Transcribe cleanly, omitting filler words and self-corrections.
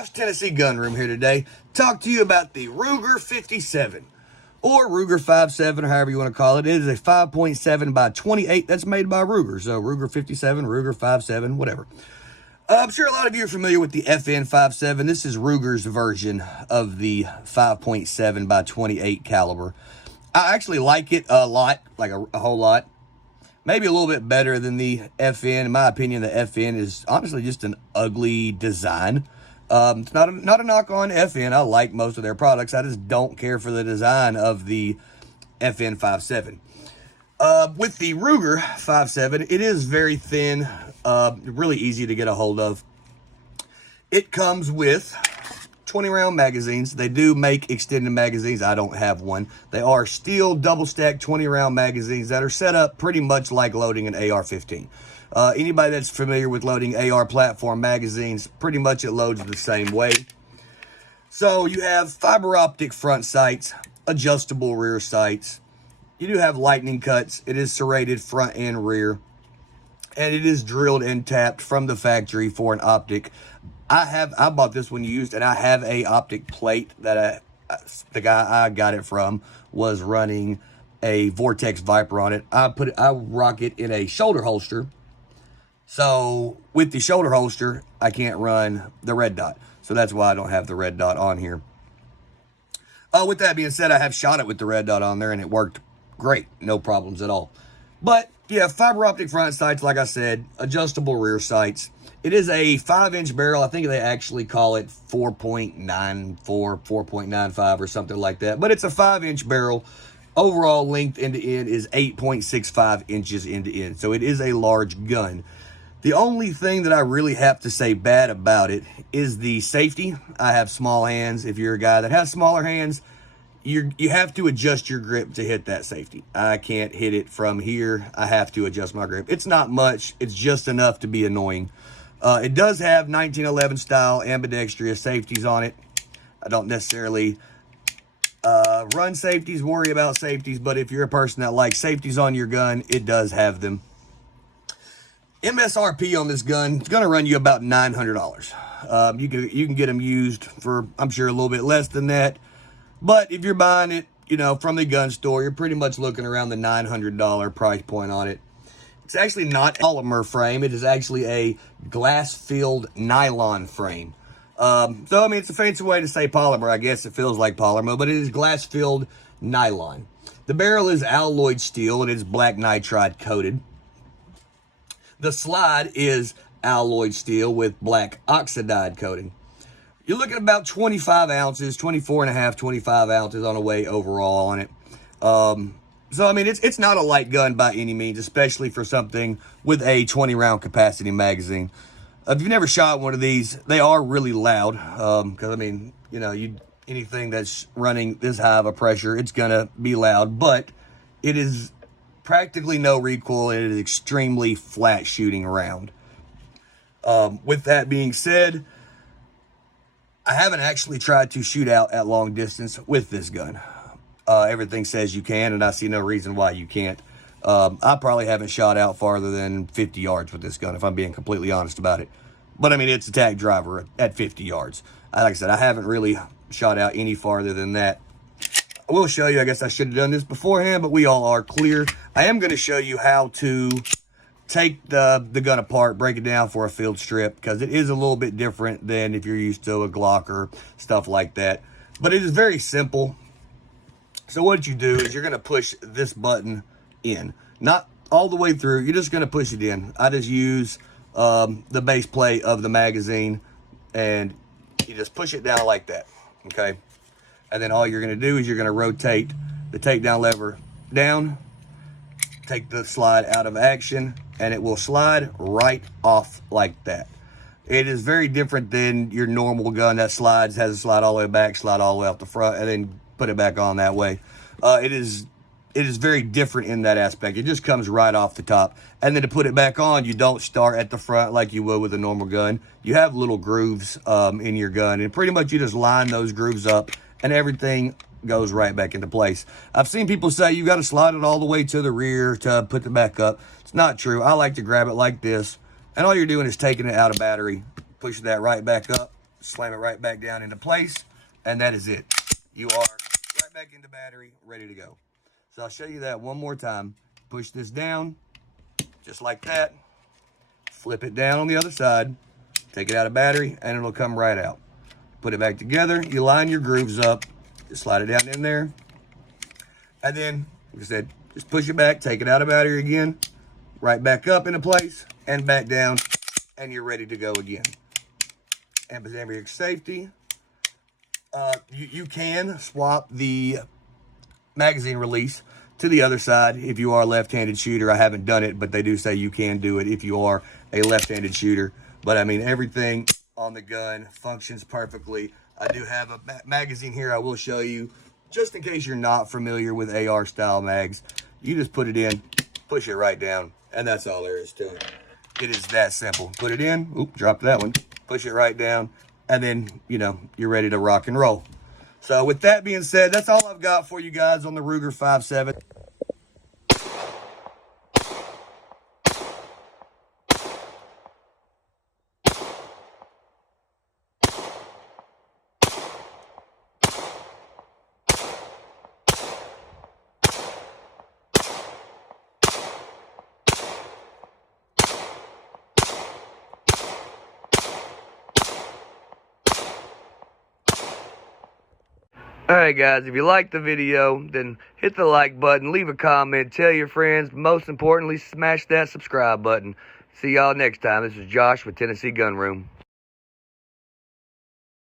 Josh, Tennessee Gunroom here today. Talk to you about the Ruger 57 or Ruger 57 or however you want to call it. It is a 5.7 by 28 that's made by Ruger. So Ruger 57, Ruger 57, whatever. I'm sure a lot of you are familiar with the FN 57. This is Ruger's version of the 5.7 by 28 caliber. I actually like it a lot, like a whole lot. Maybe a little bit better than the FN. In my opinion, the FN is honestly just an ugly design. It's not a knock on FN. I like most of their products. I just don't care for the design of the FN 57. With the Ruger 57, it is very thin, really easy to get a hold of. It comes with 20-round magazines. They do make extended magazines. I don't have one. They are steel double-stacked 20-round magazines that are set up pretty much like loading an AR-15. Anybody that's familiar with loading AR platform magazines, pretty much it loads the same way. So you have fiber optic front sights, adjustable rear sights. You do have lightning cuts. It is serrated front and rear. And it is drilled and tapped from the factory for an optic. I bought this one used, and I have a optic plate that the guy I got it from was running a Vortex Viper on it. I rock it in a shoulder holster. So with the shoulder holster, I can't run the red dot. So that's why I don't have the red dot on here. With that being said, I have shot it with the red dot on there, and it worked great. No problems at all. But yeah, fiber optic front sights, like I said, adjustable rear sights. It is a 5-inch barrel. I think they actually call it 4.94, 4.95 or something like that. But it's a 5-inch barrel. Overall length end to end is 8.65 inches end to end. So it is a large gun. The only thing that I really have to say bad about it is the safety. I have small hands. If you're a guy that has smaller hands, you have to adjust your grip to hit that safety. I can't hit it from here. I have to adjust my grip. It's not much. It's just enough to be annoying. It does have 1911 style ambidextrous safeties on it. I don't necessarily run safeties, worry about safeties, but if you're a person that likes safeties on your gun, it does have them. MSRP on this gun is going to run you about $900. You can get them used for, I'm sure, a little bit less than that. But if you're buying it, from the gun store, you're pretty much looking around the $900 price point on it. It's actually not a polymer frame. It is actually a glass-filled nylon frame. So, I mean, it's a fancy way to say polymer. I guess it feels like polymer, but it is glass-filled nylon. The barrel is alloyed steel, and it is black nitride coated. The slide is alloyed steel with black oxidide coating. You're looking at about 25 ounces, 24 and a half, 25 ounces on a weight overall on it. So, I mean, it's not a light gun by any means, especially for something with a 20-round capacity magazine. If you've never shot one of these, they are really loud. Because, I mean, anything that's running this high of a pressure, it's going to be loud. But it is practically no recoil, and it is extremely flat shooting around. With that being said, I haven't actually tried to shoot out at long distance with this gun. Everything says you can, and I see no reason why you can't. I probably haven't shot out farther than 50 yards with this gun, if I'm being completely honest about it. But, I mean, it's a tag driver at 50 yards. Like I said, I haven't really shot out any farther than that. I will show you, I guess I should have done this beforehand, but we all are clear. I am going to show you how to take the gun apart, break it down for a field strip, because it is a little bit different than if you're used to a Glock or stuff like that. But it is very simple. So what you do is you're going to push this button in. Not all the way through. You're just going to push it in. I just use the base plate of the magazine, and you just push it down like that. Okay? And then all you're going to do is you're going to rotate the takedown lever down, take the slide out of action, and it will slide right off like that. It is very different than your normal gun that slides, has a slide all the way back, slide all the way off the front, and then put it back on that way. It is very different in that aspect. It just comes right off the top. And then to put it back on, you don't start at the front like you would with a normal gun. You have little grooves in your gun, and pretty much you just line those grooves up, and everything goes right back into place. I've seen people say you got to slide it all the way to the rear to put it back up. It's not true. I like to grab it like this, and all you're doing is taking it out of battery, pushing that right back up, slam it right back down into place, and that is it. You are right back into battery, ready to go. So I'll show you that one more time. Push this down, just like that. Flip it down on the other side, take it out of battery, and it'll come right out. Put it back together, you line your grooves up, just slide it down in there, and then, like I said, just push it back, take it out of battery again, right back up into place, and back down, and you're ready to go again. And for your safety, you can swap the magazine release to the other side if you are a left-handed shooter. I haven't done it, but they do say you can do it if you are a left-handed shooter. But I mean, everything on the gun functions perfectly. I do have a magazine here I will show you, just in case you're not familiar with AR style mags. You just put it in, push it right down, and that's all there is to it. It is that simple. Put it in, oop, drop that one, push it right down, and then, you know, you're ready to rock and roll. So with that being said, that's all I've got for you guys on the Ruger 5.7. Alright guys, if you liked the video, then hit the like button, leave a comment, tell your friends, most importantly, smash that subscribe button. See y'all next time. This is Josh with Tennessee Gun Room.